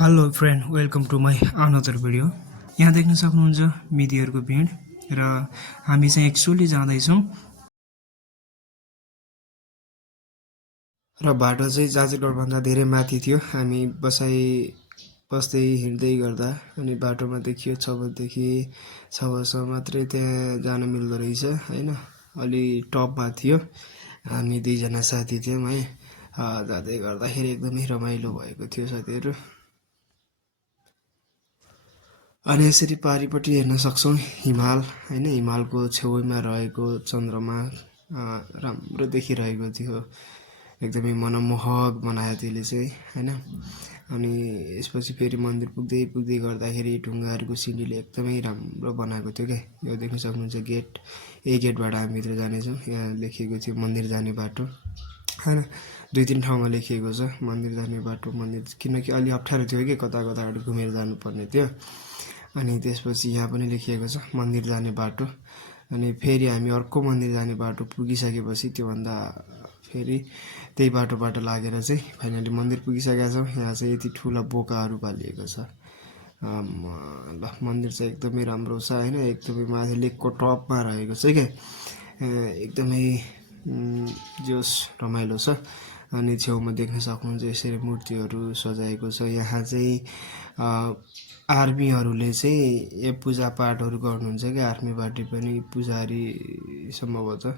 Hello friend, welcome to my another video. यहाँ देख्न सक्नुहुन्छ मिदिहरूको भिड र हामी चाहिँ एक्चुअली जाँदैछौँ र बाटो चाहिँ जाजरकोटभन्दा धेरै माथि थियो। हामी बस्दै हिँड्दै गर्दा अनि बाटोमा देखियो 6 बजेदेखि 6 बजेसम्म मात्रै त्यहाँ जान मिल्दो रहेछ होइन। अलि टपमा थियो, हामी दुईजना साथी थियौँ है। जाँदै गर्दाखेरि एकदमै रमाइलो भएको थियो साथीहरू। अनि यसरी पारिपट्टि हेर्न सक्छौँ हिमाल होइन। हिमालको छेउमा रहेको चन्द्रमा राम्रो देखिरहेको थियो, एकदमै मनमोहक बनायो त्यसले चाहिँ होइन। अनि यसपछि फेरि मन्दिर पुग्दै गर्दाखेरि ढुङ्गाहरूको सिँढीले एकदमै राम्रो बनाएको थियो क्या। यो देख्न सक्नुहुन्छ गेट, यही गेटबाट हामी भित्र जानेछौँ। यहाँ लेखिएको थियो मन्दिर जाने बाटो होइन। 2-3 ठाउँमा लेखिएको छ मन्दिर जाने बाटो, मन्दिर, किनकि अलि अप्ठ्यारो थियो कि कता घुमेर जानुपर्ने थियो। अनि त्यसपछि यहाँ पनि लेखिएको छ मन्दिर जाने बाटो। अनि फेरि हामी अर्को मन्दिर जाने बाटो पुगिसकेपछि त्योभन्दा फेरि त्यही बाटोबाट लागेर चाहिँ फाइनली मन्दिर पुगिसकेका छौँ। यहाँ चाहिँ यति ठुला बोकाहरू पालिएको छ। ल, मन्दिर चाहिँ एकदमै राम्रो छ होइन। एकदमै माथि लेकको टपमा रहेको छ क्या। एकदमै जोस रमाइलो छ। अनि छेउमा देख्न सक्नुहुन्छ यसरी मूर्तिहरू सजाएको छ। यहाँ चाहिँ आर्मीहरूले चाहिँ यो पूजापाठहरू गर्नुहुन्छ क्या। आर्मी पार्टी पनि पुजारी, सम्भवतः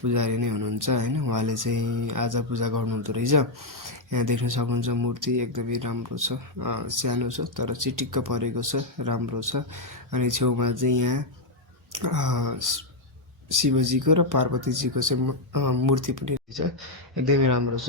पुजारी नै हुनुहुन्छ होइन। उहाँले चाहिँ आज पूजा गर्नुहुँदो रहेछ। यहाँ देख्न सक्नुहुन्छ मूर्ति एकदमै राम्रो छ, सानो छ तर चिटिक्क परेको छ, राम्रो छ। अनि छेउमा चाहिँ यहाँ शिवजीको र पार्वतीजीको चाहिँ मूर्ति पनि रहेछ, एकदमै राम्रो छ।